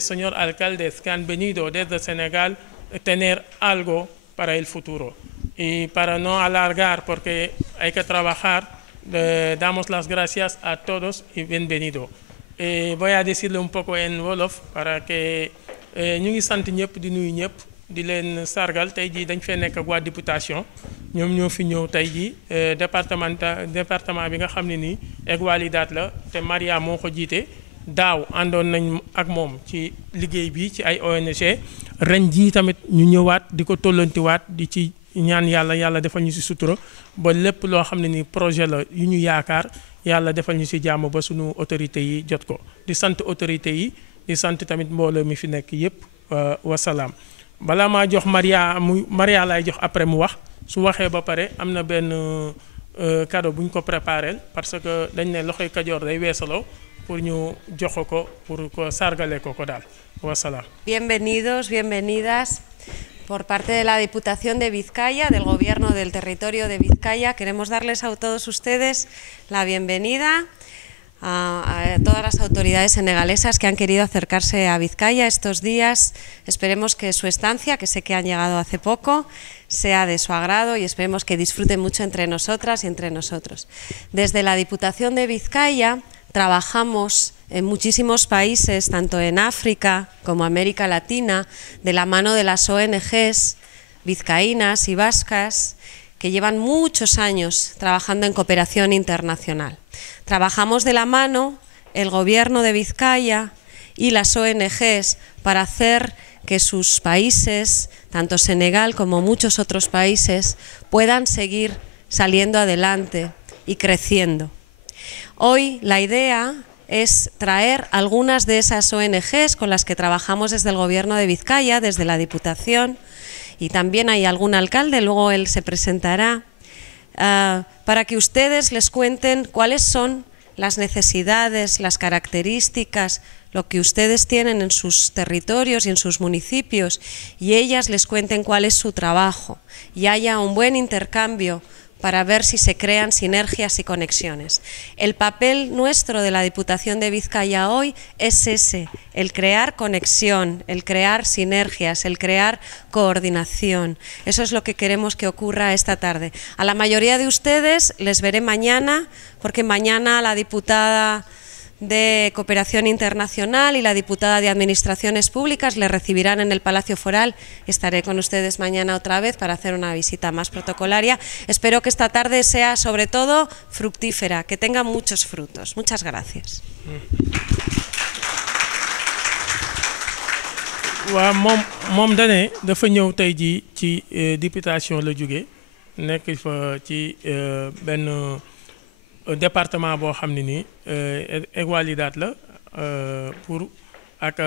señor alcaldes que han venido desde Senegal tener algo para el futuro. Y para no alargar, porque hay que trabajar, damos las gracias a todos y bienvenido. Voy a decirle un poco en wolof para que ñu ngi sant ñëpp di nuyu ñëpp di leen sargal tey jii dañ fee nekk ak waa députation ñoom ñoo fi ñëw tey jii département bi nga xam ne nii Igualdad la te Maria moo ko jiite daaw àndoon nañ ak moom ci liggéey bi ci ay ONG ren jii tamit ñu ñëwaat di ko tollantiwaat di ci ñaan yàlla defal ñu ci sutura ba lépp loo xam ne ni projet la yu ñu yaakaar yàlla defal ñu ci jàmm ba sunu autorité yi jot ko di sant autorité yi di sant tamit mbooloo mi fi nekk yépp wasalaam balaa maa jox Maria lay jox après mu wax su waxee ba pare am na benn cadeau bu ñu ko préparé parce que dañ ne loxoy Kajoor day weesaloo pour ñu jox ko pour ko sargale ko daal wasalaam. Bienvenidos, bienvenidas. Por parte de la Diputación de Vizcaya, del Gobierno del Territorio de Vizcaya, queremos darles a todos ustedes la bienvenida, a todas las autoridades senegalesas que han querido acercarse a Vizcaya estos días. Esperemos que su estancia, que sé que han llegado hace poco, sea de su agrado y esperemos que disfruten mucho entre nosotras y entre nosotros. Desde la Diputación de Vizcaya trabajamos en muchísimos países, tanto en África como América Latina, de la mano de las ONGs vizcaínas y vascas que llevan muchos años trabajando en cooperación internacional. Trabajamos de la mano el Gobierno de Vizcaya y las ONGs para hacer que sus países, tanto Senegal como muchos otros países, puedan seguir saliendo adelante y creciendo. Hoy la idea es traer algunas de esas ONGs con las que trabajamos desde el Gobierno de Vizcaya, desde la Diputación, y también hay algún alcalde, luego él se presentará, para que ustedes les cuenten cuáles son las necesidades, las características, lo que ustedes tienen en sus territorios y en sus municipios, y ellas les cuenten cuál es su trabajo, y haya un buen intercambio para ver si se crean sinergias y conexiones. El papel nuestro de la Diputación de Vizcaya hoy es ese, el crear conexión, el crear sinergias, el crear coordinación. Eso es lo que queremos que ocurra esta tarde. A la mayoría de ustedes les veré mañana, porque mañana la diputada de Cooperación Internacional y la diputada de Administraciones Públicas le recibirán en el Palacio Foral. Estaré con ustedes mañana otra vez para hacer una visita más protocolaria. Espero que esta tarde sea sobre todo fructífera, que tenga muchos frutos. Muchas gracias. waaw moom dane dafa ñëw tey jii ci députation la jóge nekk fa ci benn département boo xam ne nii Igualdad la pour ak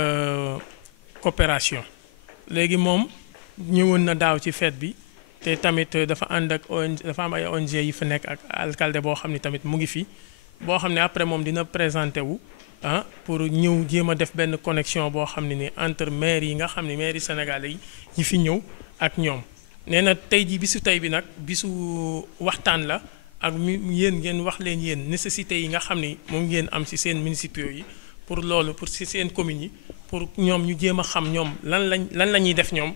coopération léegi moom ñëwoon na daaw ci fête bi te tamit dafa ànd ak ONG dafa am ay ONG yi fa nekk ak alcalde boo xam ne tamit mu ngi fi boo xam ne après moom dina présenté wu pour ñëw jéem a def benn connexion boo xam ne ni entre maire yi nga xam ne maire yi sénégalais yi fi ñëw ak ñoom nee na tey ji bisu tey bi nag bisu waxtaan la ak yéen ngeen wax leen yéen nécessité yi nga xam ni moom ngeen am ci seen municipaux yi pour loolu pour ci seen communes yi pour ñoom ñu jéem a xam ñoom lan la ñuy def ñoom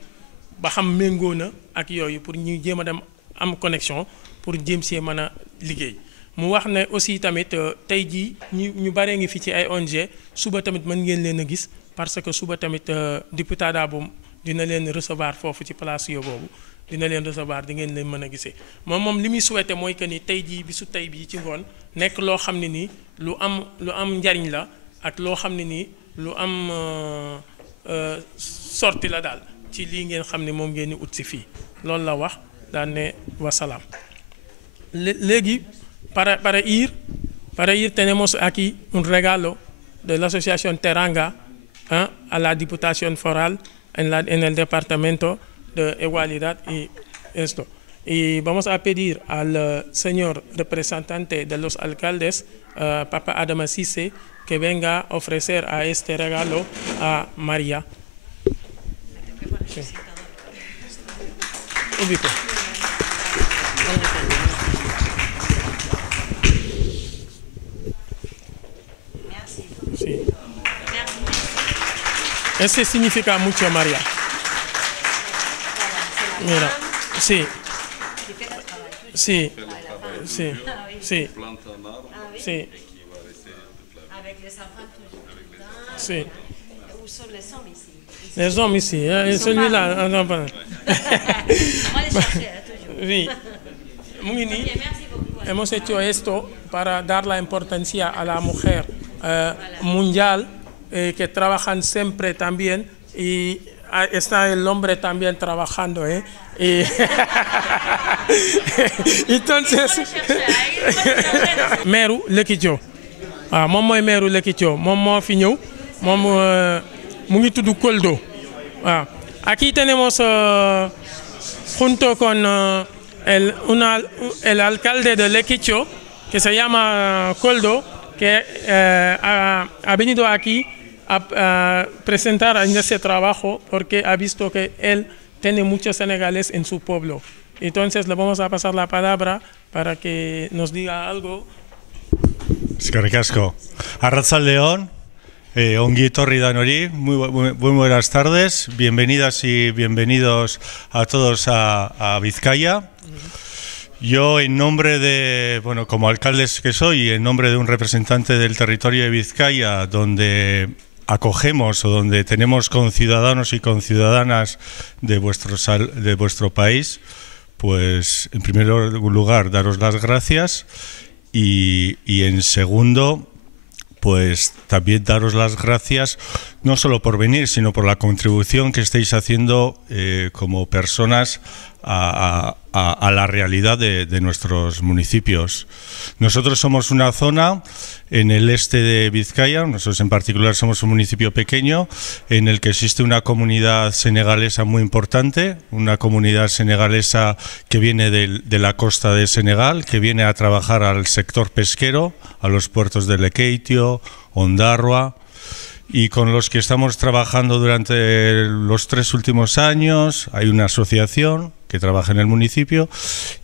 ba xam méngoo na ak yooyu pour ñu jéem a dem am connexion pour jéem see mën a liggéey. mu wax ne aussi tamit tey jii ñu baree ngi fi ci ay ONG suba tamit mën ngeen leen a gis parce que suba tamit députada boobu dina leen recevoir foofu ci place yo boobu dina leen recevoir di ngeen leen mën a gisee moom li muy souhaité mooy que ni tey jii bisu tey bii ci ngoon nekk loo xam ne nii lu am njariñ la ak loo xam ne nii lu am sorti la daal ci lii ngeen xam ne moom ngeen di ut si fii loolu la wax daan ne wasalaam léegi para ir tenemos aquí un regalo de la asociación Teranga a la Diputación Foral en el departamento de Igualdad y esto. Y vamos a pedir al señor representante de los alcaldes, Papa Adama Cissé, que venga a ofrecer a este regalo a María. Sí. Ubico. Sí. Ese significa mucho, María. Mira, sí. Sí, sí, sí. Sí. Sí. Les hommes ici, celui-là. Sí. Muy bien. Hemos hecho esto para dar la importancia a la mujer mundial que trabajan siempre también y está el hombre también trabajando, ¿eh? Y entonces meeru Lekitio waaw moom mooy meeru Lekitio moom moo fi ñëw moom mu ngi tudd Koldo waaw. Aquí tenemos junto con el alcalde de Lekitio que se llama Koldo, que ha venido aquí a presentar este trabajo porque ha visto que él tiene muchos senegales en su pueblo. Entonces le vamos a pasar la palabra para que nos diga algo. Eskerrik asko. Arratsaldeon, ongi etorri danori, muy buenas tardes, bienvenidas y bienvenidos a todos a Vizcaya. Yo, en nombre de, bueno, como alcalde que soy, en nombre de un representante del territorio de Vizcaya, donde acogemos o donde tenemos conciudadanos y conciudadanas de vuestro país, pues en primer lugar daros las gracias y en segundo pues también daros las gracias no solo por venir, sino por la contribución que estáis haciendo como personas a la realidad de nuestros municipios. Nosotros somos una zona en el este de Vizcaya, nosotros en particular somos un municipio pequeño en el que existe una comunidad senegalesa muy importante, una comunidad senegalesa que viene de la costa de Senegal, que viene a trabajar al sector pesquero, a los puertos de Lekeitio, Ondarroa, y con los que estamos trabajando durante los 3 últimos años. Hay una asociación que trabaja en el municipio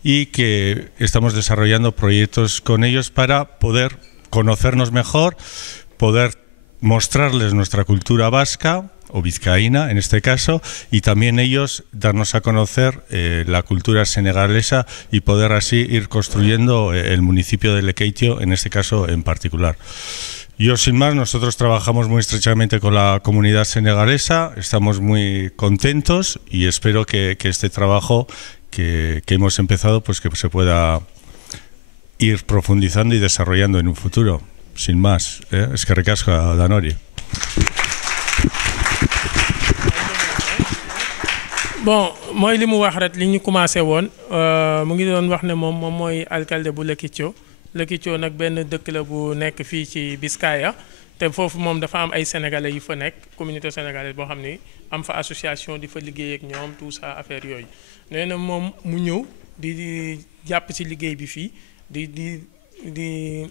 y que estamos desarrollando proyectos con ellos para poder conocernos mejor, poder mostrarles nuestra cultura vasca o vizcaína en este caso, y también ellos darnos a conocer la cultura senegalesa y poder así ir construyendo el municipio de Lekeitio en este caso en particular. Yo, sin más, nosotros trabajamos muy estrechamente con la comunidad senegalesa, estamos muy contentos y espero que este trabajo que hemos empezado pues que se pueda ir profundizando y desarrollando en un futuro. Sin más, eskerrik asko danori. Bon, mooy li mu wax rek li ñu commencé woon mu ngi doon wax ne moom mooy alcalde bu Lekitio. Lekitio nag benn dëkk la bu nekk fii ci Vizcaya te foofu moom dafa am ay sénégalais yu fa nekk communauté sénégalaise boo xam ni am fa association di fa liggéey ak ñoom tout ça affaire yooyu. nee na moom mu ñëw di jàpp ci liggéey bi fii di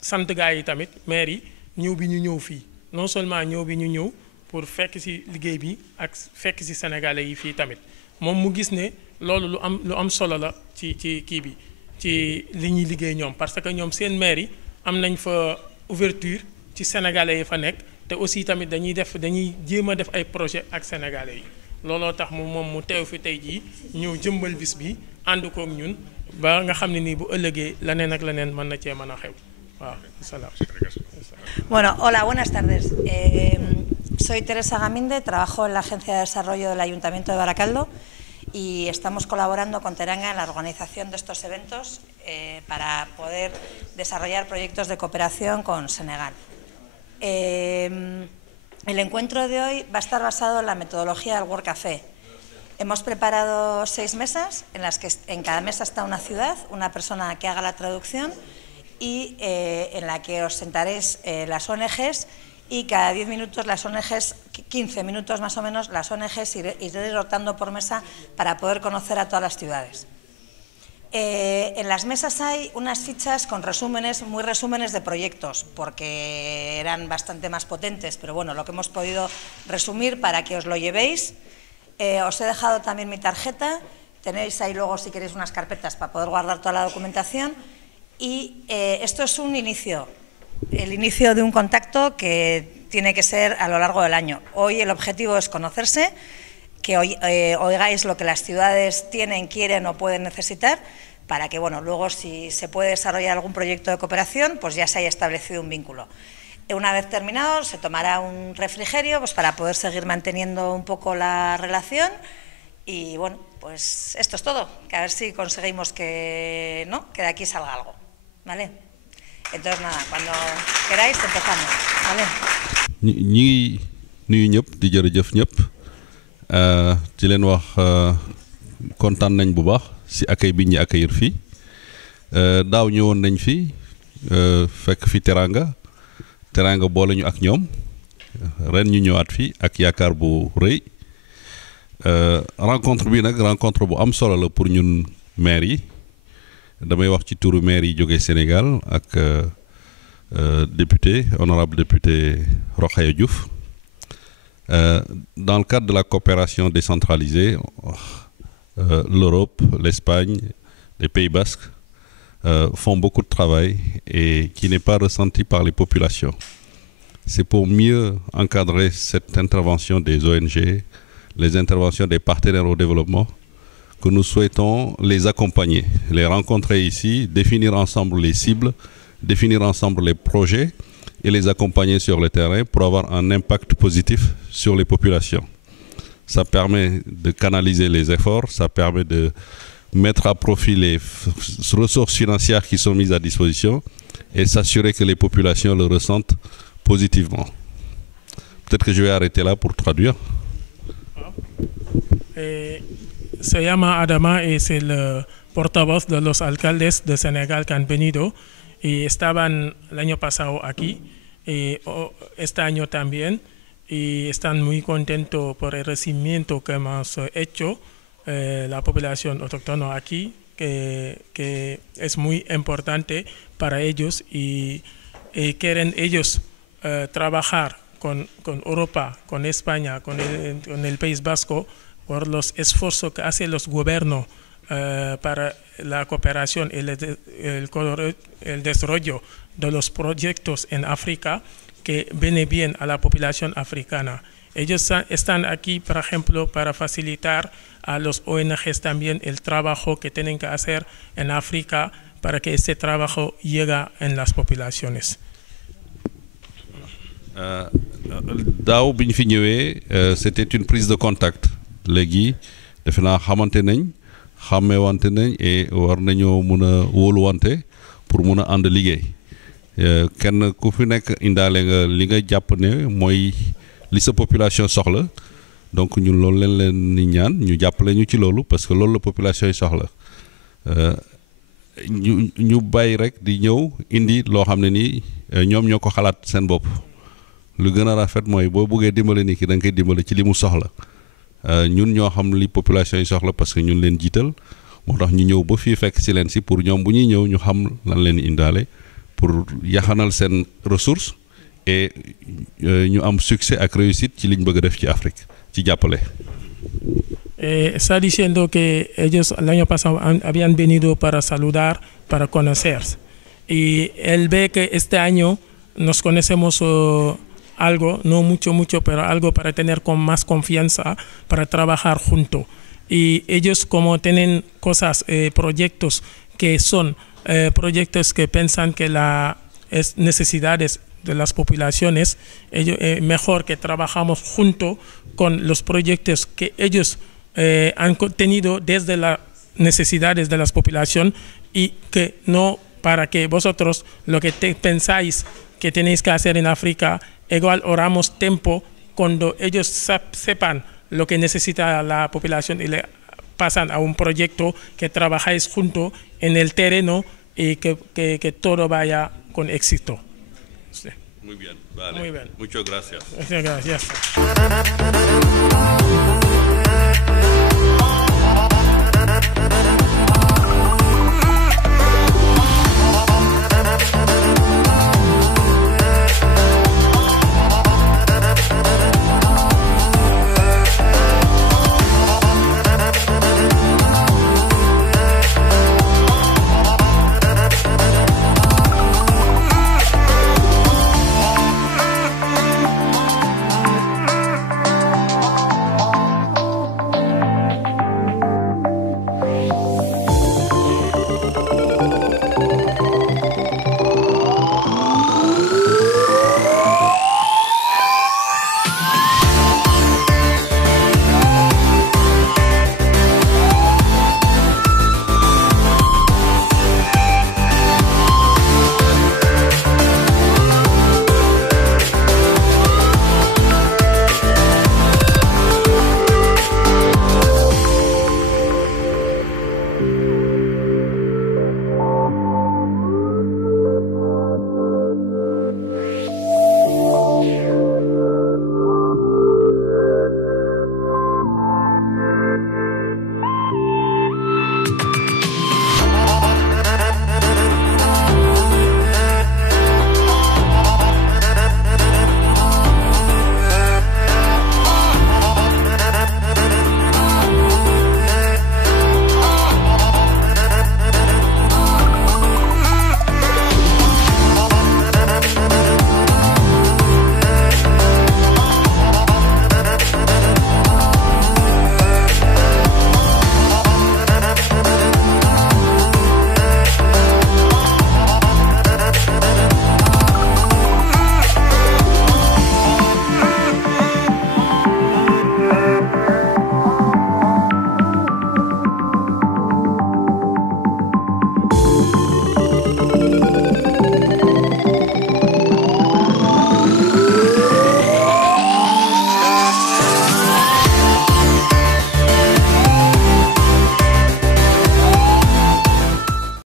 sant gaa yi tamit maire yi ñëw bi ñu ñëw fii non seulement ñëw bi ñu ñëw pour fekk ci liggéey bi ak fekk ci sénégalais yi fii tamit moom mu gis ne loolu lu am solo la ci kii bi. ci li ñuy liggéey ñoom parce que ñoom seen maire yi am nañ fa ouverture ci sénégalais yi fa nekk te aussi tamit dañuy jéem a def ay projet ak sénégalais yi looloo tax moom mu teew fi tey jii ñëw jëmbal bis bi ànd kook ñun ba nga xam ne nii bu ëllëgee leneen ak leneen mën na cee mën a xew waaw salaam. Bueno, hola, buenas tardes. Soy Teresa Gaminde, trabajo en la Agencia de Desarrollo del Ayuntamiento de Baracaldo y estamos colaborando con Teranga en la organización de estos eventos para poder desarrollar proyectos de cooperación con Senegal. El encuentro de hoy va a estar basado en la metodología del World Café. Hemos preparado 6 mesas en las que en cada mesa está una ciudad, una persona que haga la traducción y en la que os sentaréis las ONGs y cada 10 minutos las ONGs, 15 minutos más o menos, las ONGs iré rotando por mesa para poder conocer a todas las ciudades. En las mesas hay unas fichas con resúmenes, muy resúmenes de proyectos, porque eran bastante más potentes, pero bueno, lo que hemos podido resumir para que os lo llevéis. Os he dejado también mi tarjeta, tenéis ahí luego si queréis unas carpetas para poder guardar toda la documentación y esto es un inicio. El inicio de un contacto que tiene que ser a lo largo del año. Hoy el objetivo es conocerse, que oigáis lo que las ciudades tienen, quieren o pueden necesitar, para que bueno, luego si se puede desarrollar algún proyecto de cooperación, pues ya se haya establecido un vínculo. Una vez terminado, se tomará un refrigerio pues para poder seguir manteniendo un poco la relación y bueno, pues esto es todo, que a ver si conseguimos que de aquí salga algo, ¿vale? Entonces nada, cuando queráis empezamos, ¿vale? ñi nuyu ñëpp di jërëjëf ñëpp di leen wax kontaan nañ bu baax ci accueil bi ñu accueillir fii daaw ñëwoon nañ fii fekk fi teranga boole ñu ak ñoom ren ñu ñëwaat fii ak yaakaar bu rëy rencontre bi nag rencontre bu am solo la pour ñun maire yi damay wax ci turu maire yi jógee Sénégal ak député honorable député Rokhaya Diouf dans le cadre de la coopération décentralisée l'Europe, l'Espagne, les Pays Basques font beaucoup de travail et qui n'est pas ressenti par les populations. C'est pour mieux encadrer cette intervention des ONG, les interventions des partenaires au développement, que nous souhaitons les accompagner, les rencontrer ici, définir ensemble les cibles, définir ensemble les projets et les accompagner sur le terrain pour avoir un impact positif sur les populations. Ça permet de canaliser les efforts, ça permet de mettre à profit les ressources financières qui sont mises à disposition et s'assurer que les populations le ressentent positivement. Peut-être que je vais arrêter là pour traduire. Se llama Adama y es el portavoz de los alcaldes de Senegal que han venido y estaban el año pasado aquí y este año también y están muy contentos por el recibimiento que hemos hecho la población autóctona aquí que es muy importante para ellos y quieren ellos trabajar con Europa, con España, con el País Vasco por los esfuerzos que hacen los gobiernos para la cooperación y el desarrollo de los proyectos en África que viene bien a la población africana. Ellos están aquí, por ejemplo, para facilitar a los ONGs también el trabajo que tienen que hacer en África para que ese trabajo llegue en las poblaciones. Daaw bi ñu fi ñëwee c'était une prise de contact léegi defe naa xamante nañ xàmmewante nañ et war nañoo mën a wóoluwante pour mën a ànd liggéey kenn ku fi nekk indaale nga li nga jàpp ne mooy li sa population soxla donc ñun loolu leen ni ñaan ñu jàppale ñu ci loolu parce que loolu la population yi soxla ñu bàyyi rek di ñëw indi loo xam ne nii ñoom ñoo ko xalaat seen bopp lu gën a rafet mooy boo buggee dimbale nit ki da nga koy dimbale ci li mu soxla ñun ñoo xam li population yi soxla parce que ñun leen jiital moo tax ñu ñëw ba fii fekk ci leen si pour ñoom bu ñuy ñëw ñu xam lan leen indaale pour yaxanal seen ressource et ñu am succès ak réussite ci liñ bëgg a def ci Afrique ci jàppale. Está diciendo que ellos el año pasado habían venido para saludar, para conocerse y él ve que este año nos conocemos algo, no mucho, pero algo para tener con más confianza, para trabajar juntos. Y ellos como tienen cosas, proyectos que son proyectos que piensan que las necesidades de las poblaciones, mejor que trabajamos junto con los proyectos que ellos han tenido desde las necesidades de la población y que no para que vosotros lo que pensáis que tenéis que hacer en África, igual ahorramos tiempo cuando ellos sepan lo que necesita la población y le pasan a un proyecto que trabajáis juntos en el terreno y que todo vaya con éxito. Sí. Muy bien, vale. Muy bien. Muchas gracias. Muchas gracias.